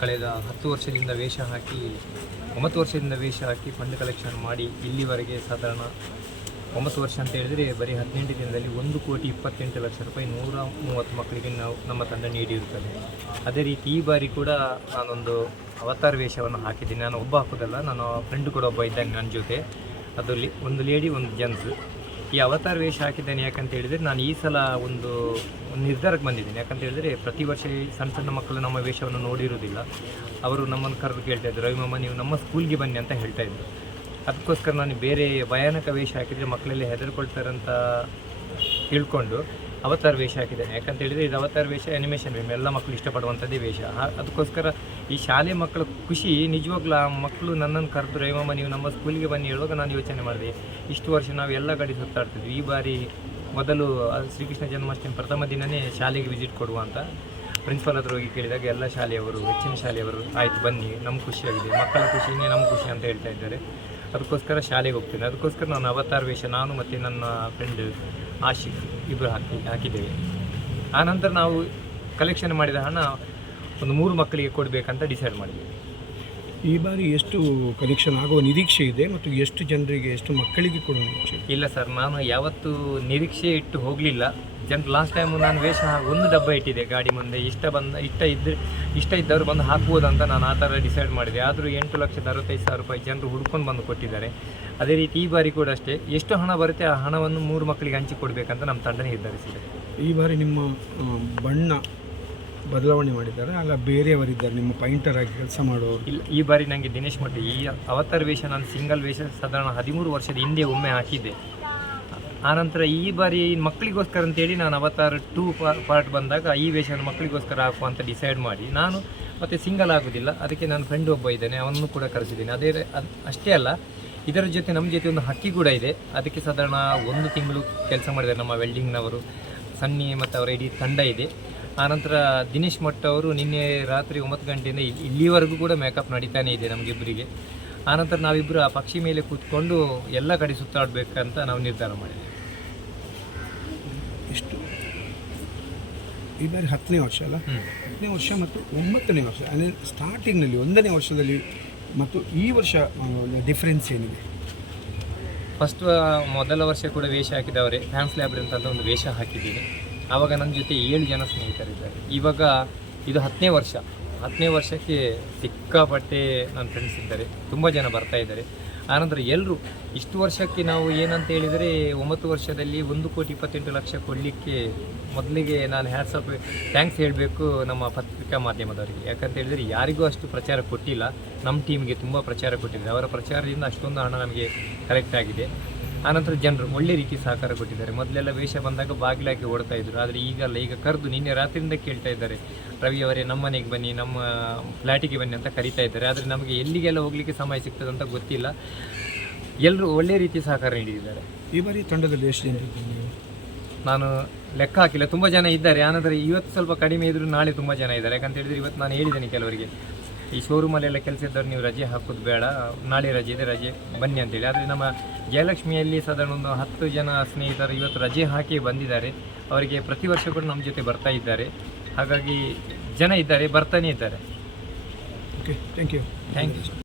ಕಳೆದ ಹತ್ತು ವರ್ಷದಿಂದ ವೇಷ ಹಾಕಿ, ಒಂಬತ್ತು ವರ್ಷದಿಂದ ವೇಷ ಹಾಕಿ ಫಂಡ್ ಕಲೆಕ್ಷನ್ ಮಾಡಿ ಇಲ್ಲಿವರೆಗೆ ಸಾಧಾರಣ ಒಂಬತ್ತು ವರ್ಷ ಅಂತ ಹೇಳಿದರೆ ಬರೀ ಹದಿನೆಂಟು ದಿನದಲ್ಲಿ ಒಂದು ಕೋಟಿ ಇಪ್ಪತ್ತೆಂಟು ಲಕ್ಷ ರೂಪಾಯಿ ನೂರ ಮೂವತ್ತು ಮಕ್ಕಳಿಗೆ ನಾವು ನಮ್ಮ ತಂಡ ನೀಡಿರುತ್ತದೆ. ಅದೇ ರೀತಿ ಈ ಬಾರಿ ಕೂಡ ನಾನೊಂದು ಅವತಾರ ವೇಷವನ್ನು ಹಾಕಿದ್ದೀನಿ. ನಾನು ಒಬ್ಬ ಹಾಕೋದಲ್ಲ ನಾನು ಫ್ರೆಂಡ್ ಕೂಡ ಒಬ್ಬ ಇದ್ದಾನೆ ನನ್ನ ಜೊತೆ. ಅದು ಒಂದು ಲೇಡಿ ಒಂದು ಜೆಂಟ್ಸ್ ಈ ಅವತಾರ ವೇಷ ಹಾಕಿದ್ದೇನೆ ಯಾಕಂತ ಹೇಳಿದರೆ ನಾನು ಈ ಸಲ ಒಂದು ನಿರ್ಧಾರಕ್ಕೆ ಬಂದಿದ್ದೀನಿ. ಯಾಕಂತ ಹೇಳಿದರೆ ಪ್ರತಿ ವರ್ಷ ಸಣ್ಣ ಸಣ್ಣ ಮಕ್ಕಳು ನಮ್ಮ ವೇಷವನ್ನು ನೋಡಿರುವುದಿಲ್ಲ. ಅವರು ನಮ್ಮನ್ನು ಕರೆದು ಕೇಳ್ತಾ ಇದ್ರು ರವಿಮಮ್ಮ ನೀವು ನಮ್ಮ ಸ್ಕೂಲ್ಗೆ ಬನ್ನಿ ಅಂತ ಹೇಳ್ತಾ ಇದ್ದರು ಅದಕ್ಕೋಸ್ಕರ ನಾನು ಬೇರೆ ಭಯಾನಕ ವೇಷ ಹಾಕಿದರೆ ಮಕ್ಕಳೆಲ್ಲ ಹೆದರ್ಕೊಳ್ತಾರಂತ ತಿಳ್ಕೊಂಡು ಅವತಾರ ವೇಷ ಹಾಕಿದ್ದಾನೆ. ಯಾಕಂತ ಹೇಳಿದರೆ ಇದು ಅವತಾರ ವೇಷ ಅನಿಮೇಷನ್ ಫಿಲ್ಮ್ ಎಲ್ಲ ಮಕ್ಕಳು ಇಷ್ಟಪಡುವಂಥದ್ದೇ ವೇಷ. ಅದಕ್ಕೋಸ್ಕರ ಈ ಶಾಲೆ ಮಕ್ಕಳ ಖುಷಿ, ನಿಜವಾಗ್ಲೂ ಆ ಮಕ್ಕಳು ನನ್ನನ್ನು ಕರೆದು ರವಿಮಮ್ಮ ನೀವು ನಮ್ಮ ಸ್ಕೂಲಿಗೆ ಬನ್ನಿ. ಹೇಳುವಾಗ ನಾನು ಯೋಚನೆ ಮಾಡಿದೆ, ಇಷ್ಟು ವರ್ಷ ನಾವು ಎಲ್ಲ ಕಡೆ ಸುತ್ತಾಡ್ತಿದ್ವಿ ಈ ಬಾರಿ ಮೊದಲು ಶ್ರೀಕೃಷ್ಣ ಜನ್ಮಾಷ್ಟಮಿ ಪ್ರಥಮ ದಿನವೇ ಶಾಲೆಗೆ ವಿಸಿಟ್ ಕೊಡುವ ಅಂತ ಪ್ರಿನ್ಸಿಪಾಲ್ ಹತ್ರ ಹೋಗಿ ಕೇಳಿದಾಗ ಎಲ್ಲ ಶಾಲೆಯವರು, ಹೆಚ್ಚಿನ ಶಾಲೆಯವರು, ಆಯ್ತು, ಬನ್ನಿ. ನಮ್ಮ ಖುಷಿಯಾಗಿದೆ ಮಕ್ಕಳ ಖುಷಿನೇ ನಮ್ಮ ಖುಷಿ ಅಂತ ಹೇಳ್ತಾ ಇದ್ದಾರೆ. ಅದಕ್ಕೋಸ್ಕರ ಶಾಲೆಗೆ ಹೋಗ್ತೀನಿ. ಅದಕ್ಕೋಸ್ಕರ ನಾನು ಅವತಾರ ವೇಷ, ನಾನು ಮತ್ತು ನನ್ನ ಫ್ರೆಂಡ್ ಆಶಿಕ್ ಇಬ್ಬರು ಹಾಕಿ ಹಾಕಿದ್ದೇವೆ. ಆನಂತರ ನಾವು ಕಲೆಕ್ಷನ್ ಮಾಡಿದ ಹಣ ಒಂದು ಮೂರು ಮಕ್ಕಳಿಗೆ ಕೊಡಬೇಕಂತ ಡಿಸೈಡ್ ಮಾಡಿದ್ದೇವೆ. ಈ ಬಾರಿ ಎಷ್ಟು ಕಲೆಕ್ಷನ್ ಆಗುವ ನಿರೀಕ್ಷೆ ಇದೆ ಮತ್ತು ಎಷ್ಟು ಜನರಿಗೆ ಎಷ್ಟು ಮಕ್ಕಳಿಗೆ ಕೊಡುವ ನಿರೀಕ್ಷೆ ಇಲ್ಲ ಸರ್ ನಾನು ಯಾವತ್ತೂ ನಿರೀಕ್ಷೆ ಇಟ್ಟು ಹೋಗಲಿಲ್ಲ. ಜನ ಲಾಸ್ಟ್ ಟೈಮು ನಾನು ವೇಷ ಒಂದು ಡಬ್ಬ ಇಟ್ಟಿದ್ದೆ ಗಾಡಿ ಮುಂದೆ. ಇಷ್ಟ ಬಂದ ಇಷ್ಟ ಇದ್ದರೆ ಇಷ್ಟ ಇದ್ದವರು ಬಂದು ಹಾಕ್ಬೋದಂತ ನಾನು ಆ ಥರ ಡಿಸೈಡ್ ಮಾಡಿದೆ. ಆದರೂ ಎಂಟು ಲಕ್ಷದ ಅರವತ್ತೈದು ಸಾವಿರ ರೂಪಾಯಿ ಜನರು ಹುಡ್ಕೊಂಡು ಬಂದು ಕೊಟ್ಟಿದ್ದಾರೆ. ಅದೇ ರೀತಿ ಈ ಬಾರಿ ಕೂಡ ಅಷ್ಟೇ. ಎಷ್ಟು ಹಣ ಬರುತ್ತೆ ಆ ಹಣವನ್ನು ಮೂರು ಮಕ್ಕಳಿಗೆ ಹಂಚಿ ಕೊಡಬೇಕಂತ ನಮ್ಮ ತಂಡ ನಿರ್ಧರಿಸಿದೆ. ಈ ಬಾರಿ ನಿಮ್ಮ ಬಣ್ಣ ಬದಲಾವಣೆ ಮಾಡಿದ್ದಾರೆ. ಅಲ್ಲ ಬೇರೆಯವರಿದ್ದಾರೆ. ನಿಮ್ಮ ಪೈಂಟರ್ ಆಗಿ ಕೆಲಸ ಮಾಡುವವರು. ಇಲ್ಲ ಈ ಬಾರಿ ನನಗೆ ದಿನೇಶ್ ಮಟ್ಟಿ ಈ ಅವತಾರ ವೇಷ ನಾನು ಸಿಂಗಲ್ ವೇಷ ಸಾಧಾರಣ ಹದಿಮೂರು ವರ್ಷದ ಹಿಂದೆ ಒಮ್ಮೆ ಹಾಕಿದ್ದೆ. ಆನಂತರ ಈ ಬಾರಿ ಮಕ್ಕಳಿಗೋಸ್ಕರ ಅಂತೇಳಿ ನಾನು ಅವತಾರ ಟೂ ಪಾರ್ಟ್ ಬಂದಾಗ ಈ ವೇಷವನ್ನು ಮಕ್ಕಳಿಗೋಸ್ಕರ ಹಾಕುವ ಅಂತ ಡಿಸೈಡ್ ಮಾಡಿ. ನಾನು ಮತ್ತೆ ಸಿಂಗಲ್ ಆಗೋದಿಲ್ಲ. ಅದಕ್ಕೆ ನನ್ನ ಫ್ರೆಂಡ್ ಒಬ್ಬ ಇದ್ದಾನೆ. ಅವನನ್ನು ಕೂಡ ಕರೆಸಿದ್ದೀನಿ. ಅದೇ ಅಷ್ಟೇ ಅಲ್ಲ. ಇದರ ಜೊತೆ ನಮ್ಮ ಜೊತೆ ಒಂದು ಹಕ್ಕಿ ಕೂಡ ಇದೆ. ಅದಕ್ಕೆ ಸಾಧಾರಣ ಒಂದು ತಿಂಗಳು ಕೆಲಸ ಮಾಡಿದ್ದಾರೆ ನಮ್ಮ ವೆಲ್ಡಿಂಗ್ನವರು. ಸನ್ನಿ ಮತ್ತು ಅವರ ಇಡೀ ತಂಡ ಇದೆ. ಆನಂತರ ದಿನೇಶ್ ಮಟ್ಟ ಅವರು ನಿನ್ನೆ ರಾತ್ರಿ ಒಂಬತ್ತು ಗಂಟೆಯಿಂದ ಇಲ್ಲಿ- ಇಲ್ಲಿವರೆಗೂ ಕೂಡ ಮೇಕಪ್ ನಡೀತಾನೆ ಇದೆ ನಮಗಿಬ್ಬರಿಗೆ. ಆನಂತರ ನಾವಿಬ್ಬರು ಆ ಪಕ್ಷಿ ಮೇಲೆ ಕೂತ್ಕೊಂಡು ಎಲ್ಲ ಕಡೆ ಸುತ್ತಾಡಬೇಕಂತ ನಾವು ನಿರ್ಧಾರ ಮಾಡಿದ್ವಿ ಎಷ್ಟು? ಈ ಬಾರಿ ಹತ್ತನೇ ವರ್ಷ ಅಲ್ಲ. ಹತ್ತನೇ ವರ್ಷ ಮತ್ತು ಒಂಬತ್ತನೇ ವರ್ಷ. ಅಂದರೆ ಸ್ಟಾರ್ಟಿಂಗ್ನಲ್ಲಿ ಒಂದನೇ ವರ್ಷದಲ್ಲಿ ಮತ್ತು ಈ ವರ್ಷ ಡಿಫ್ರೆನ್ಸ್ ಏನಿದೆ? ಫಸ್ಟ್ ಮೊದಲ ವರ್ಷ ಕೂಡ ವೇಷ ಹಾಕಿದವರೇ. ಫ್ಯಾನ್ಸ್ ಲ್ಯಾಬ್ರಿ ಅಂತ ಒಂದು ವೇಷ ಹಾಕಿದ್ದೀನಿ. ಆವಾಗ ನನ್ನ ಜೊತೆ ಏಳು ಜನ ಸ್ನೇಹಿತರಿದ್ದಾರೆ. ಇವಾಗ ಇದು ಹತ್ತನೇ ವರ್ಷ. ಹತ್ತನೇ ವರ್ಷಕ್ಕೆ ಸಿಕ್ಕಾಪಟ್ಟೆ ನನ್ನ ಫ್ರೆಂಡ್ಸ್ ಇದ್ದಾರೆ. ತುಂಬ ಜನ ಬರ್ತಾ ಇದ್ದಾರೆ. ಆನಂತರ ಎಲ್ಲರೂ ಇಷ್ಟು ವರ್ಷಕ್ಕೆ ನಾವು ಏನಂತ ಹೇಳಿದರೆ ಒಂಬತ್ತು ವರ್ಷದಲ್ಲಿ ಒಂದು ಕೋಟಿ ಇಪ್ಪತ್ತೆಂಟು ಲಕ್ಷ ಕೊಡಲಿಕ್ಕೆ ಮೊದಲಿಗೆ ನಾನು ಹ್ಯಾಟ್ಸಪ್ ಥ್ಯಾಂಕ್ಸ್ ಹೇಳಬೇಕು ನಮ್ಮ ಪತ್ರಿಕಾ ಮಾಧ್ಯಮದವರಿಗೆ. ಯಾಕಂತ ಹೇಳಿದರೆ ಯಾರಿಗೂ ಅಷ್ಟು ಪ್ರಚಾರ ಕೊಟ್ಟಿಲ್ಲ. ನಮ್ಮ ಟೀಮ್ಗೆ ತುಂಬ ಪ್ರಚಾರ ಕೊಟ್ಟಿದ್ದಾರೆ. ಅವರ ಪ್ರಚಾರದಿಂದ ಅಷ್ಟೊಂದು ಹಣ ನಮಗೆ ಕಲೆಕ್ಟ್ ಆಗಿದೆ. ಆನಂತರ ಜನರು ಒಳ್ಳೆ ರೀತಿ ಸಹಕಾರ ಕೊಟ್ಟಿದ್ದಾರೆ. ಮೊದಲೆಲ್ಲ ವೇಷ ಬಂದಾಗ ಬಾಗಿಲಾಗಿ ಓಡ್ತಾ ಇದ್ರು. ಆದರೆ ಈಗಲ್ಲ ಈಗ ಕರೆದು ನಿನ್ನೆ ರಾತ್ರಿಯಿಂದ ಕೇಳ್ತಾ ಇದ್ದಾರೆ. ರವಿ ಅವರೇ ನಮ್ಮ ಮನೆಗೆ ಬನ್ನಿ ನಮ್ಮ ಫ್ಲ್ಯಾಟಿಗೆ ಬನ್ನಿ ಅಂತ ಕರಿತಾ ಇದ್ದಾರೆ. ಆದರೆ ನಮಗೆ ಎಲ್ಲಿಗೆಲ್ಲ ಹೋಗಲಿಕ್ಕೆ ಸಮಯ ಸಿಗ್ತದೆ ಅಂತ ಗೊತ್ತಿಲ್ಲ. ಎಲ್ಲರೂ ಒಳ್ಳೆ ರೀತಿ ಸಹಕಾರ ನೀಡಿದ್ದಾರೆ. ಈ ಬಾರಿ ತಂಡದಲ್ಲಿ ಎಷ್ಟು ಜನ ನಾನು ಲೆಕ್ಕ ಹಾಕಿಲ್ಲ. ತುಂಬ ಜನ ಇದ್ದಾರೆ. ಆನಂತರ ಇವತ್ತು ಸ್ವಲ್ಪ ಕಡಿಮೆ ಇದ್ದರೂ ನಾಳೆ ತುಂಬ ಜನ ಇದ್ದಾರೆ. ಯಾಕಂತ ಹೇಳಿದ್ರೆ ಇವತ್ತು ನಾನು ಹೇಳಿದ್ದೇನೆ ಕೆಲವರಿಗೆ. ಈ ಶೋರೂಮಲ್ಲೆಲ್ಲ ಕೆಲಸ ಇದ್ದವ್ರು ನೀವು ರಜೆ ಹಾಕೋದು ಬೇಡ. ನಾಳೆ ರಜೆ ಇದೆ ರಜೆ ಬನ್ನಿ ಅಂತೇಳಿ. ಆದರೆ ನಮ್ಮ ಜಯಲಕ್ಷ್ಮಿಯಲ್ಲಿ ಸಾಧಾರಣ ಒಂದು ಹತ್ತು ಜನ ಸ್ನೇಹಿತರು ಇವತ್ತು ರಜೆ ಹಾಕಿ ಬಂದಿದ್ದಾರೆ. ಅವರಿಗೆ ಪ್ರತಿ ವರ್ಷ ಕೂಡ ನಮ್ಮ ಜೊತೆ ಬರ್ತಾ ಇದ್ದಾರೆ. ಹಾಗಾಗಿ ಜನ ಇದ್ದಾರೆ ಬರ್ತಾನೆ ಇದ್ದಾರೆ. Okay thank you thank you